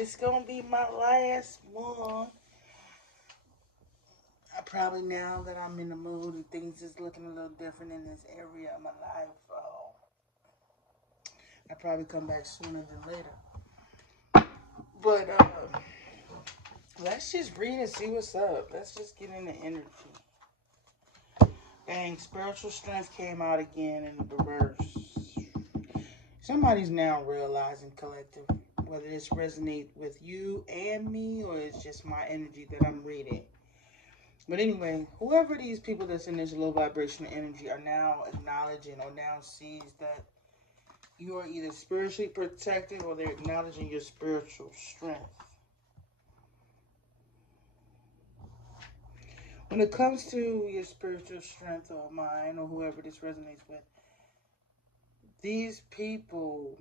this gonna be my last one. I probably now that I'm in the mood and things is looking a little different in this area of my life, I probably come back sooner than later. But let's just read and see what's up. Let's just get in the energy. Dang, spiritual strength came out again in the reverse. Somebody's now realizing, collective, whether this resonates with you and me or it's just my energy that I'm reading. But anyway, whoever these people that's in this low vibrational energy are now acknowledging or now sees that you are either spiritually protected or they're acknowledging your spiritual strength. When it comes to your spiritual strength or mine or whoever this resonates with, these people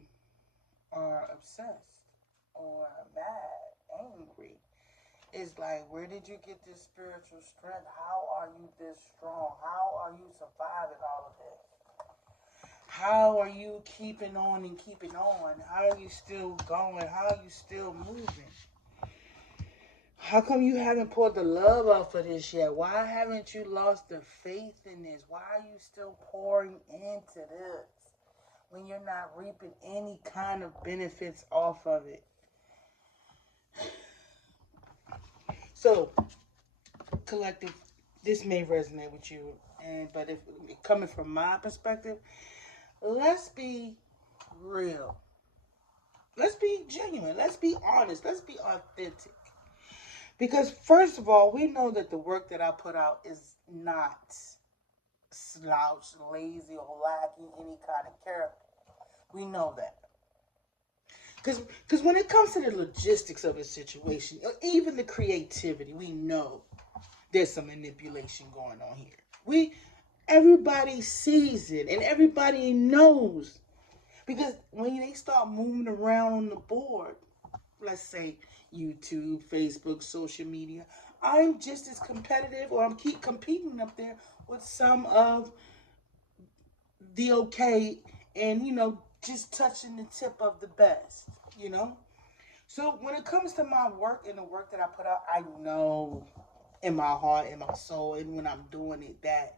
are obsessed or mad, angry. It's like, where did you get this spiritual strength? How are you this strong? How are you surviving all of this? How are you keeping on and keeping on? How are you still going? How are you still moving? How come you haven't pulled the love off of this yet? Why haven't you lost the faith in this? Why are you still pouring into this when you're not reaping any kind of benefits off of it? So, collective, this may resonate with you, but if coming from my perspective, let's be real. Let's be genuine. Let's be honest. Let's be authentic. Because first of all, we know that the work that I put out is not slouched, lazy, or lacking any kind of character. We know that. Because when it comes to the logistics of a situation, or even the creativity, we know there's some manipulation going on here. Everybody sees it and everybody knows. Because when they start moving around on the board, let's say YouTube, Facebook, social media, I'm just as competitive or I'm keep competing up there with some of the okay and, just touching the tip of the best. So when it comes to my work and the work that I put out, I know in my heart, in my soul, and when I'm doing it that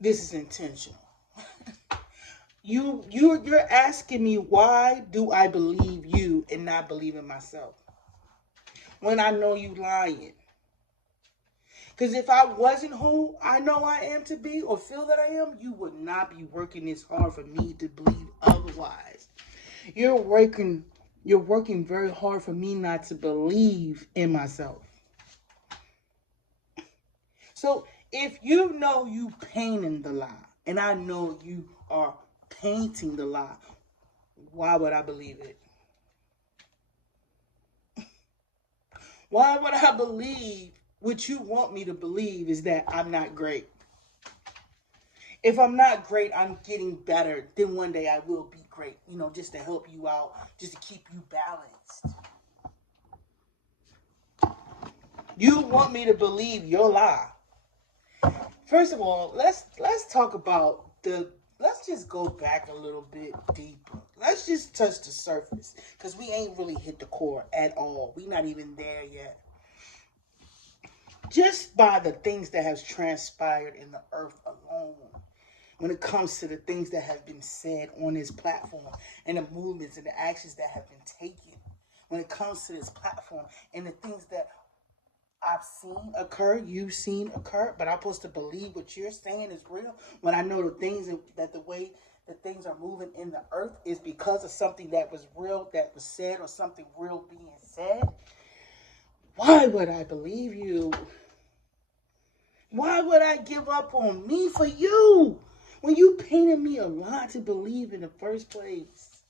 this is intentional. You're asking me, why do I believe you and not believe in myself when I know you lying? Because if I wasn't who I know I am to be or feel that I am, you would not be working this hard for me to believe otherwise. You're working very hard for me not to believe in myself. So if you know you painting the lie, and I know you are painting the lie, why would I believe it? Why would I believe what you want me to believe is that I'm not great? If I'm not great, I'm getting better. Then one day I will be great, just to help you out, just to keep you balanced. You want me to believe your lie. First of all, let's talk about let's just go back a little bit deeper. Let's just touch the surface because we ain't really hit the core at all. We not even there yet. Just by the things that has transpired in the earth alone, when it comes to the things that have been said on this platform and the movements and the actions that have been taken, when it comes to this platform and the things that I've seen occur, you've seen occur, but I'm supposed to believe what you're saying is real when I know the things that the way that things are moving in the earth is because of something that was real, that was said, or something real being said. Why would I believe you? Why would I give up on me for you when you painted me a lie to believe in the first place?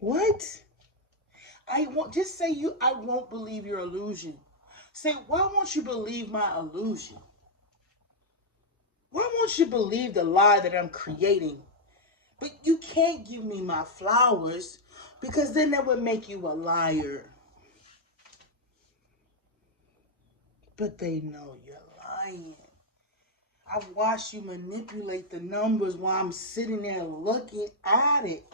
What? I won't believe your illusion. Say, why won't you believe my illusion? Why won't you believe the lie that I'm creating? But you can't give me my flowers because then that would make you a liar. But they know you're lying. I've watched you manipulate the numbers while I'm sitting there looking at it.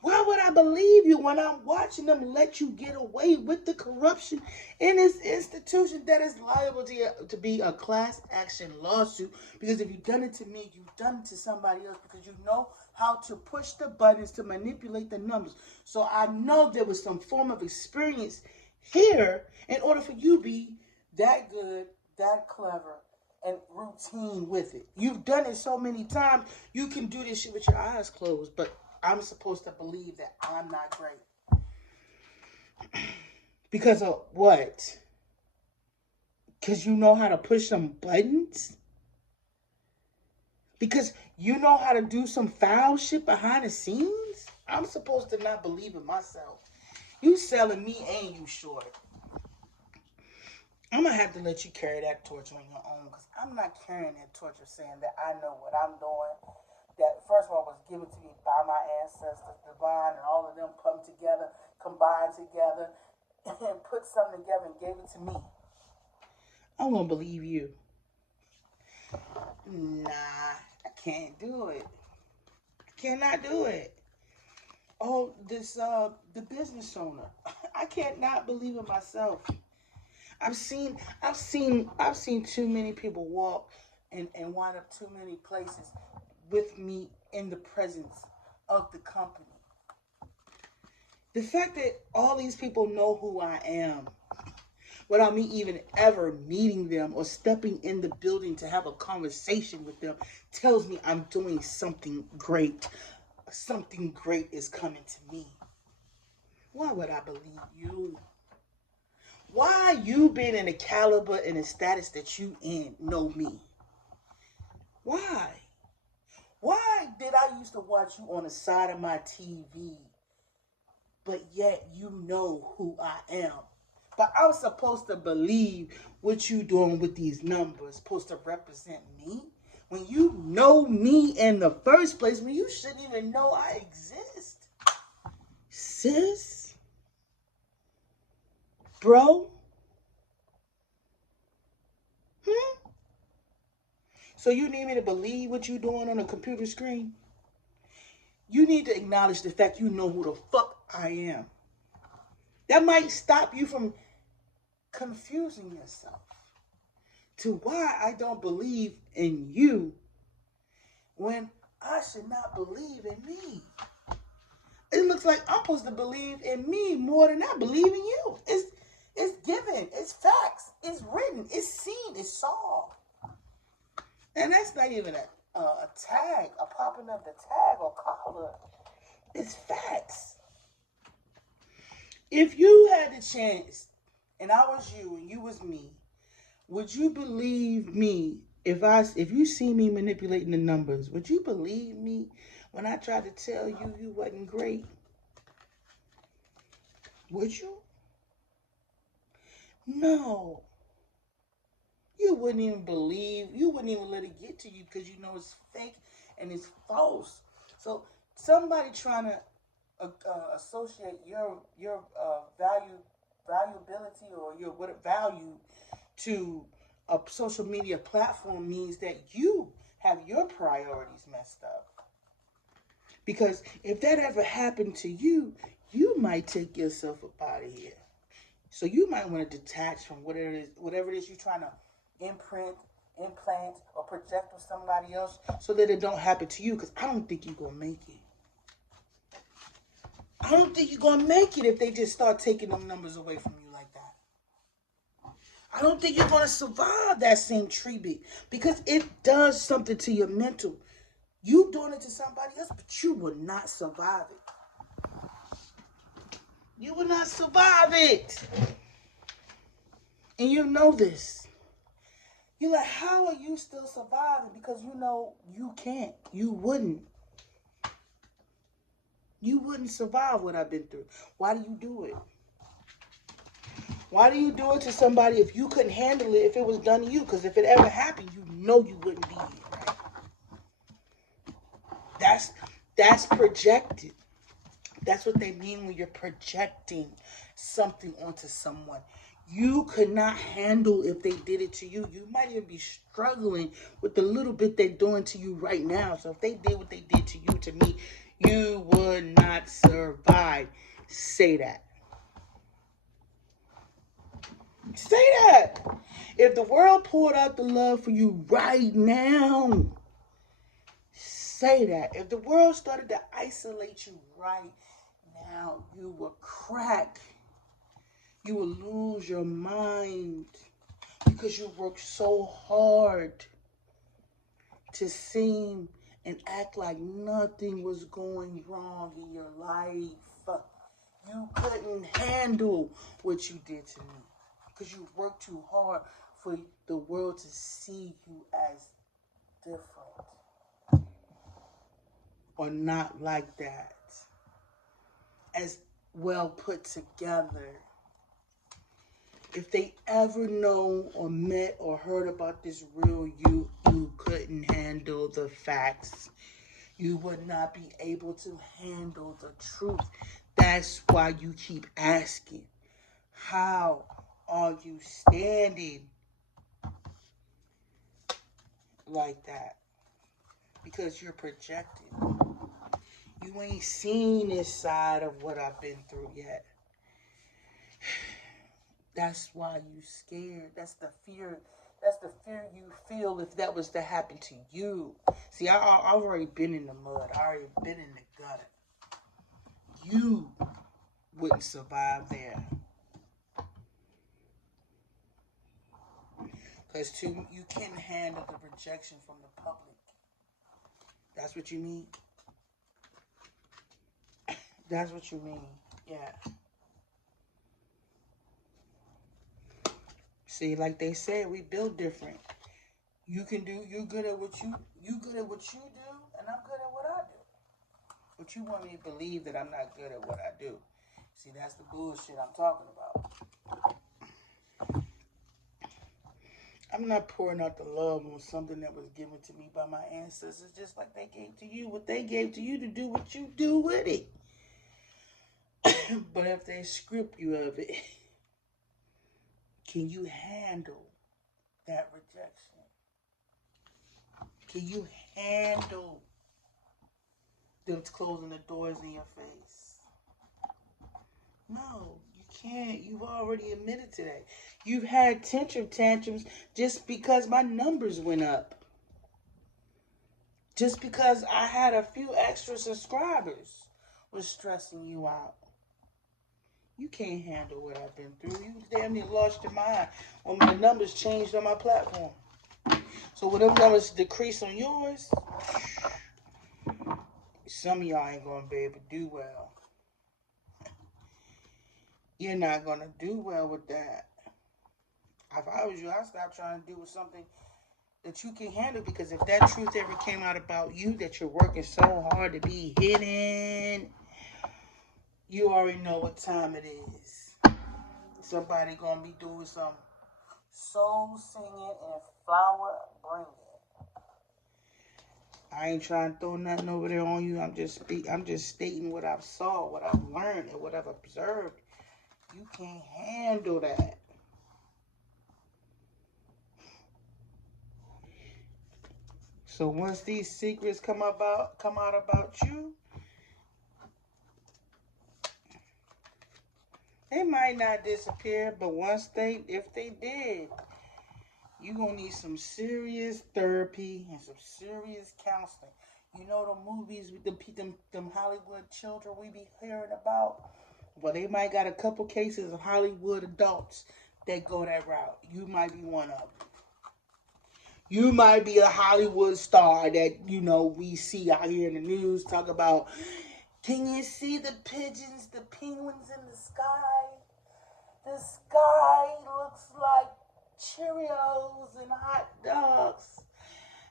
Why would I believe you when I'm watching them let you get away with the corruption in this institution that is liable to be a class action lawsuit? Because if you've done it to me, you've done it to somebody else, because you know how to push the buttons to manipulate the numbers. So I know there was some form of experience here in order for you to be that good, that clever, and routine with it. You've done it so many times, you can do this shit with your eyes closed, but I'm supposed to believe that I'm not great. Because of what? Because you know how to push some buttons? Because you know how to do some foul shit behind the scenes? I'm supposed to not believe in myself. You selling me and you short. I'm going to have to let you carry that torch on your own, because I'm not carrying that torch of saying that I know what I'm doing. That, first of all, was given to me by my ancestors, divine, and all of them come together, combined together, and put something together and gave it to me. I'm going to believe you. Nah, I can't do it. I cannot do it. Oh, the business owner. I can't not believe in myself. I've seen too many people walk and wind up too many places with me in the presence of the company. The fact that all these people know who I am without me even ever meeting them or stepping in the building to have a conversation with them tells me I'm doing something great. Something great is coming to me. Why would I believe you? Why you being in the caliber and the status that you in know me? Why? Why did I used to watch you on the side of my TV, but yet you know who I am? But I'm supposed to believe what you doing with these numbers supposed to represent me? When you know me in the first place, when you shouldn't even know I exist. Sis? Bro? So you need me to believe what you doing on a computer screen? You need to acknowledge the fact you know who the fuck I am. That might stop you from confusing yourself to why I don't believe in you when I should not believe in me. It looks like I'm supposed to believe in me more than I believe in you. It's given, it's facts, it's written, it's seen, it's saw. And that's not even a tag, a popping of the tag or collar. It's facts. If you had the chance, and I was you and you was me, would you believe me if you see me manipulating the numbers? Would you believe me when I tried to tell you you wasn't great? Would you? No. You wouldn't even believe. You wouldn't even let it get to you because you know it's fake and it's false. So somebody trying to associate your valuability or your what value to a social media platform means that you have your priorities messed up. Because if that ever happened to you, you might take yourself up out of here. So you might want to detach from whatever it is you're trying to implant, or project with somebody else so that it don't happen to you, because I don't think you're going to make it. I don't think you're going to make it if they just start taking them numbers away from you like that. I don't think you're going to survive that same treatment, because it does something to your mental. You doing it to somebody else, but you will not survive it. You will not survive it. And you know this. You're like, how are you still surviving? Because you know you can't. You wouldn't. You wouldn't survive what I've been through. Why do you do it? Why do you do it to somebody if you couldn't handle it if it was done to you? Because if it ever happened, you know you wouldn't be here, right? That's projected. That's what they mean when you're projecting something onto someone. You could not handle if they did it to you. You might even be struggling with the little bit they're doing to you right now. So if they did what they did to you, to me, you would not survive. Say that. Say that. If the world poured out the love for you right now, say that. If the world started to isolate you right now, you will crack. You will lose your mind because you worked so hard to seem and act like nothing was going wrong in your life. You couldn't handle what you did to me because you worked too hard for the world to see you as different or not like that, as well put together. If they ever know or met or heard about this real you couldn't handle the facts. You would not be able to handle the truth. That's why you keep asking, how are you standing like that? Because you're projecting. You ain't seen this side of what I've been through yet. That's why you scared. That's the fear. That's the fear you feel if that was to happen to you. See, I've already been in the mud. I already been in the gutter. You wouldn't survive there. Because you can't handle the rejection from the public. That's what you mean? That's what you mean. Yeah. See, like they said, we build different. You're good at what you good at what you do, and I'm good at what I do. But you want me to believe that I'm not good at what I do. See, that's the bullshit I'm talking about. I'm not pouring out the love on something that was given to me by my ancestors, just like they gave to you what they gave to you to do what you do with it. But if they strip you of it, can you handle that rejection? Can you handle them closing the doors in your face? No, you can't. You've already admitted to that. You've had tantrums just because my numbers went up. Just because I had a few extra subscribers was stressing you out. You can't handle what I've been through. You damn near lost your mind when the numbers changed on my platform. So when them numbers decrease on yours, some of y'all ain't gonna be able to do well. You're not gonna do well with that. If I was you, I'd stop trying to do with something that you can handle, because if that truth ever came out about you, that you're working so hard to be hidden, you already know what time it is. Somebody gonna be doing some soul singing and flower bringing. I ain't trying to throw nothing over there on you. I'm just stating what I've saw, what I've learned, and what I've observed. You can't handle that. So once these secrets come out about you, they might not disappear, but if they did, you're going to need some serious therapy and some serious counseling. You know the movies with them Hollywood children we be hearing about? Well, they might got a couple cases of Hollywood adults that go that route. You might be one of them. You might be a Hollywood star that, we see out here in the news talk about, can you see the pigeons, the penguins in the sky? The sky looks like Cheerios and hot dogs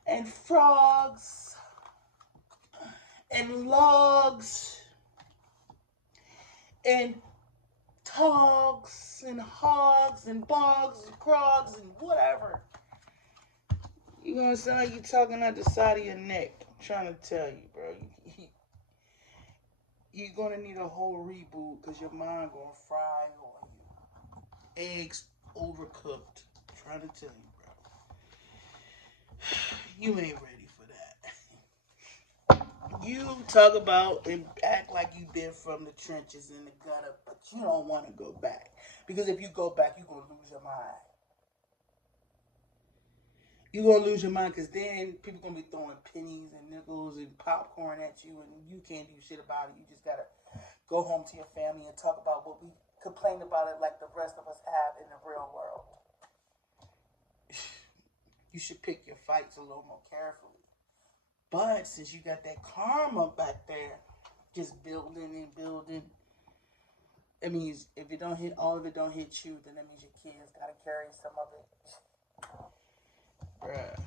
and frogs and logs and togs and hogs and bogs and crogs and whatever. You're going to sound like you're talking out the side of your neck. I'm trying to tell you, bro. You're going to need a whole reboot because your mind going to fry on you. Eggs overcooked. I'm trying to tell you, bro. You ain't ready for that. You talk about and act like you've been from the trenches in the gutter, but you don't want to go back. Because if you go back, you're going to lose your mind. You're going to lose your mind because then people going to be throwing pennies and nickels and popcorn at you, and you can't do shit about it. You just got to go home to your family and talk about what we complain about it like the rest of us have in the real world. You should pick your fights a little more carefully. But since you got that karma back there, just building and building, it means if it don't hit all of it don't hit you, then that means your kids gotta carry some of it. Bruh,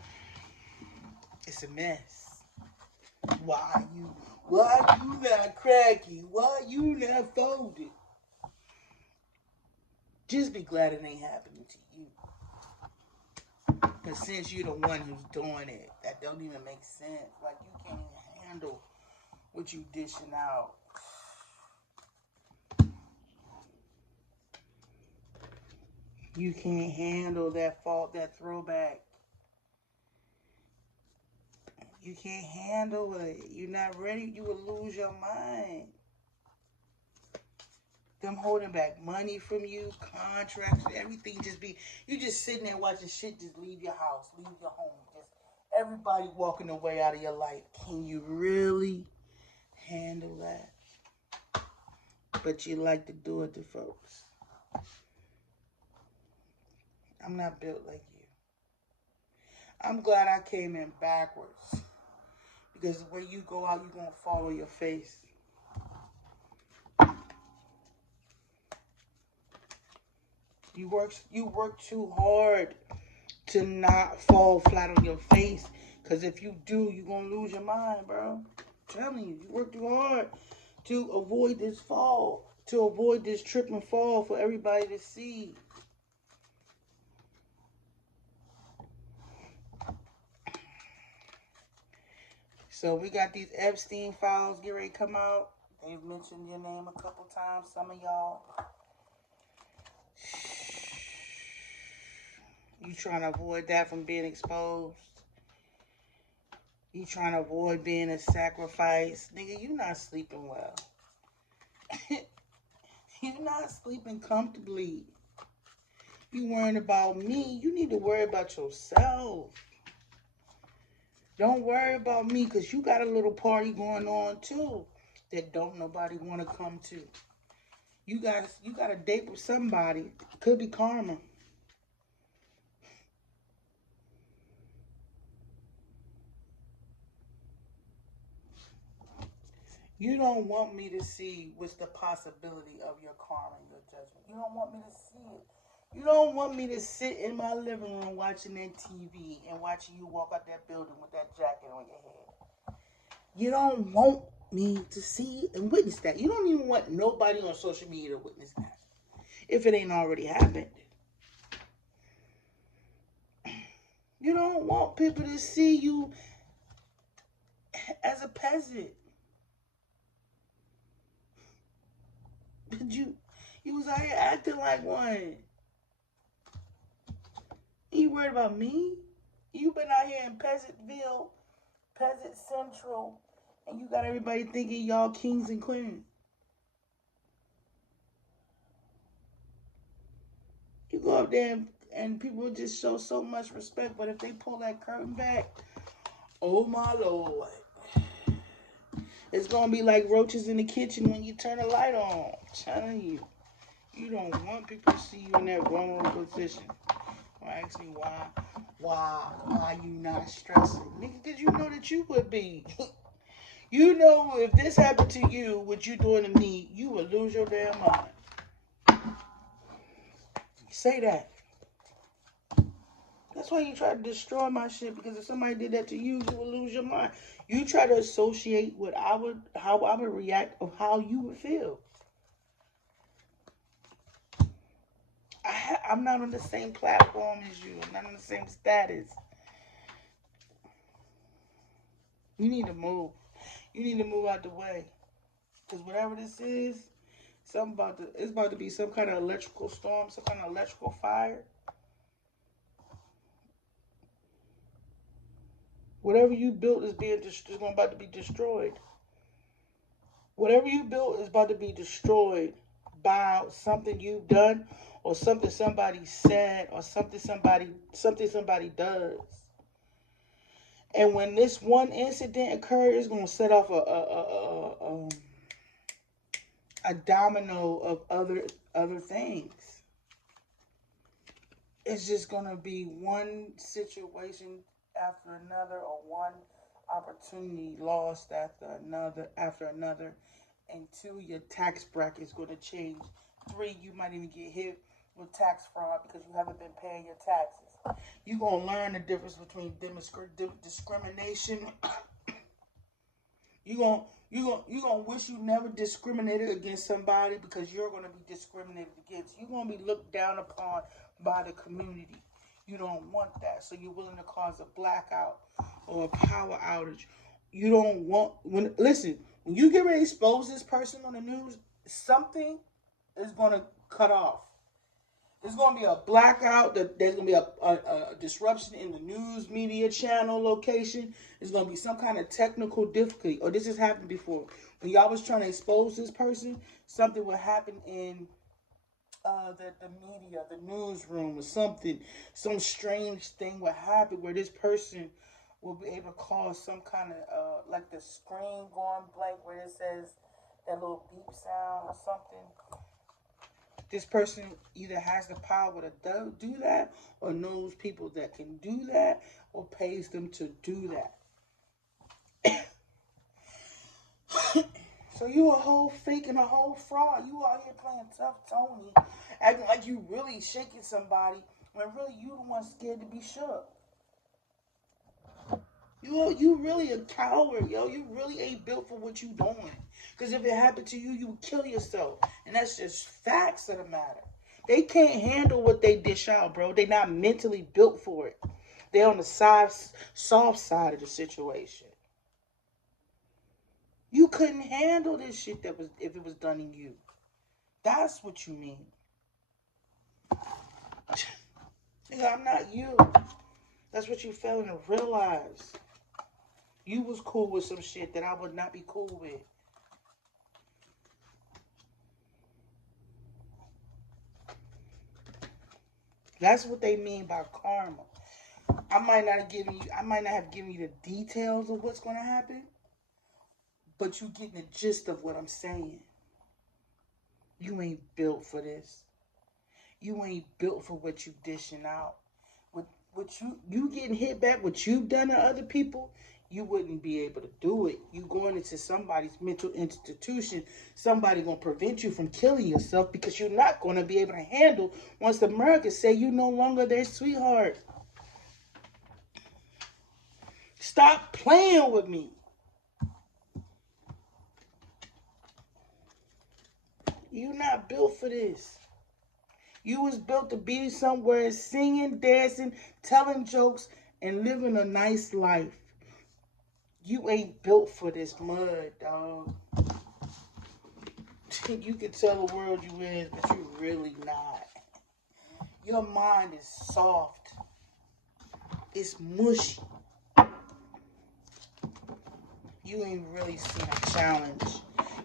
it's a mess. Why you not cracky? Why you not folded? Just be glad it ain't happening to you. Because since you're the one who's doing it, that don't even make sense. Like, you can't even handle what you dishing out. You can't handle that fault, that throwback. You can't handle it. You're not ready. You will lose your mind. Them holding back money from you, contracts, everything you just sitting there watching shit just leave your house, leave your home. Just everybody walking away out of your life. Can you really handle that? But you like to do it to folks. I'm not built like you. I'm glad I came in backwards. Because when you go out, you're going to fall on your face. You work too hard to not fall flat on your face. Because if you do, you're going to lose your mind, bro. I'm telling you, you work too hard to avoid this fall. To avoid this trip and fall for everybody to see. So we got these Epstein files get ready to come out. They've mentioned your name a couple times, some of y'all. You trying to avoid that from being exposed. You trying to avoid being a sacrifice. Nigga, you not sleeping well. You not sleeping comfortably. You worrying about me. You need to worry about yourself. Don't worry about me because you got a little party going on too that don't nobody want to come to. You got a date with somebody. Could be karma. You don't want me to see what's the possibility of your karma and your judgment. You don't want me to see it. You don't want me to sit in my living room watching that TV and watching you walk out that building with that jacket on your head. You don't want me to see and witness that. You don't even want nobody on social media to witness that. If it ain't already happened. You don't want people to see you as a peasant. But you was out here acting like one. You worried about me? You been out here in Peasantville, Peasant Central, and you got everybody thinking y'all kings and queens. You go up there and people just show so much respect, but if they pull that curtain back, oh my Lord. It's going to be like roaches in the kitchen when you turn the light on. I'm telling you. You don't want people to see you in that vulnerable position. Or ask me why you not stressing. Nigga, because you know that you would be. You know if this happened to you, what you doing to me, you would lose your damn mind. Say that. That's why you try to destroy my shit, because if somebody did that to you, you would lose your mind. You try to associate how I would react of how you would feel. I'm not on the same platform as you. I'm not on the same status. You need to move. You need to move out the way. Because whatever this is, It's about to be some kind of electrical storm, some kind of electrical fire. Whatever you built is about to be destroyed. Whatever you built is about to be destroyed by something you've done, or something somebody said, or something somebody does. And when this one incident occurs, it's gonna set off a domino of other things. It's just gonna be one situation after another, or one opportunity lost after another. And two, your tax bracket is gonna change. Three, you might even get hit with tax fraud because you haven't been paying your taxes. You're gonna learn the difference between discrimination. You gonna wish you never discriminated against somebody, because you're gonna be discriminated against. You're gonna be looked down upon by the community. You don't want that, so you're willing to cause a blackout or a power outage. You don't want listen, when you get ready to expose this person on the news, something is gonna cut off. There's going to be a blackout. There's going to be a disruption in the news media channel location. There's going to be some kind of technical difficulty. Or this has happened before. When y'all was trying to expose this person, something would happen in the media, the newsroom, or something. Some strange thing would happen where this person will be able to cause some kind of, like the screen going blank where it says that little beep sound or something. This person either has the power to do that, or knows people that can do that, or pays them to do that. So you a whole fake and a whole fraud. You out here playing tough Tony, acting like you really shaking somebody, when really you the one scared to be shook. You really a coward, yo. You really ain't built for what you doing. Because if it happened to you, you would kill yourself. And that's just facts of the matter. They can't handle what they dish out, bro. They not mentally built for it. They're on the soft side of the situation. You couldn't handle this shit if it was done in you. That's what you mean. Nigga, I'm not you. That's what you failing to realize. You was cool with some shit that I would not be cool with. That's what they mean by karma. I might not have given you the details of what's going to happen, but you getting the gist of what I'm saying. You ain't built for this. You ain't built for what you dishing out. What you getting hit back, what you've done to other people, you wouldn't be able to do it. You going into somebody's mental institution. Somebody gonna prevent you from killing yourself, because you're not gonna be able to handle once the Americans say you no longer their sweetheart. Stop playing with me. You're not built for this. You was built to be somewhere singing, dancing, telling jokes, and living a nice life. You ain't built for this mud, dog. You can tell the world you is, but you really not. Your mind is soft. It's mushy. You ain't really seen a challenge.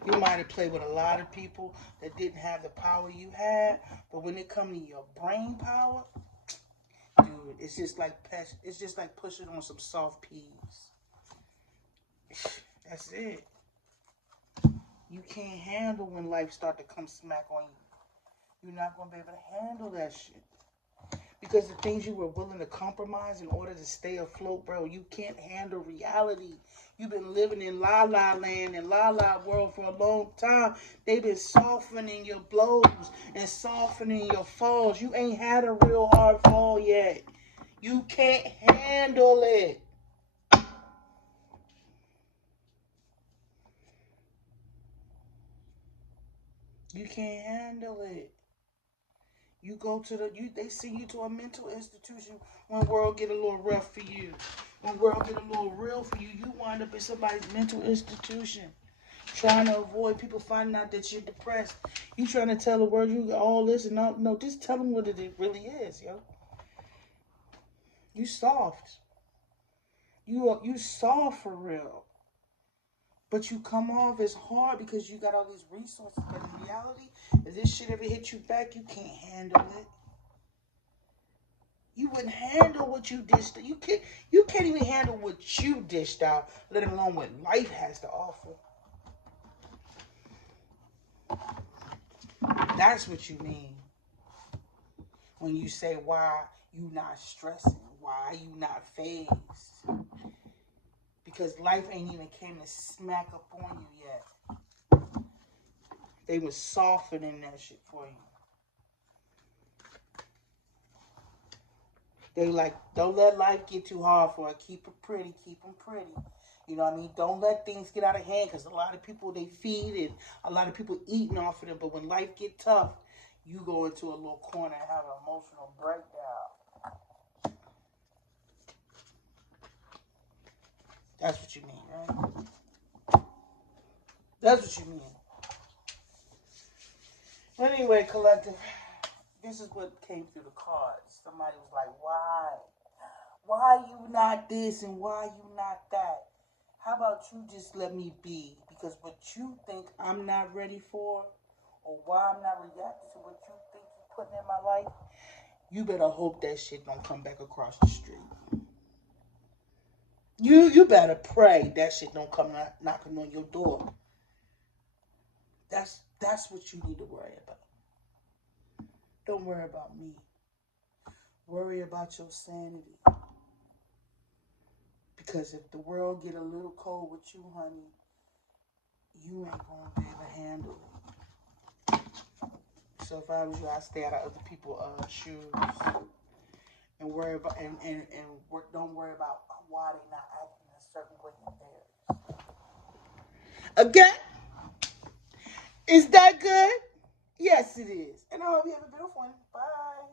You might have played with a lot of people that didn't have the power you had, but when it comes to your brain power, dude, it's just like pushing on some soft peas. That's it. You can't handle when life start to come smack on you. You're not gonna be able to handle that shit. Because the things you were willing to compromise in order to stay afloat, bro, you can't handle reality. You've been living in La La Land and La La World for a long time. They've been softening your blows and softening your falls. You ain't had a real hard fall yet. You can't handle it. You can't handle it. You go to they send you to a mental institution when world get a little rough for you. When world get a little real for you, you wind up in somebody's mental institution. Trying to avoid people finding out that you're depressed. You trying to tell the world you all this and all. No, just tell them what it really is, yo. You soft. You soft for real. But you come off as hard because you got all these resources. But in reality, if this shit ever hit you back, you can't handle it. You wouldn't handle what you dished. You can't even handle what you dished out, let alone what life has to offer. That's what you mean when you say why you not stressing, why you not phased. Because life ain't even came to smack up on you yet. They was softening that shit for you. They like, don't let life get too hard for it. Keep it pretty, keep them pretty. You know what I mean? Don't let things get out of hand because a lot of people, they feed and a lot of people eating off of them. But when life get tough, you go into a little corner and have an emotional breakdown. That's what you mean, right? That's what you mean. But anyway, collective, this is what came through the cards. Somebody was like, why? Why you not this and why you not that? How about you just let me be? Because what you think I'm not ready for, or why I'm not reacting to what you think you're putting in my life, you better hope that shit don't come back across the street. You better pray that shit don't come knocking on your door. That's what you need to worry about. Don't worry about me. Worry about your sanity. Because if the world get a little cold with you, honey, you ain't gonna be able to handle it. So if I was you, I'd stay out of other people's shoes and worry about don't worry about why they not acting a certain way in theirs. Again, is that good? Yes, it is. And I hope you have a beautiful one. Bye.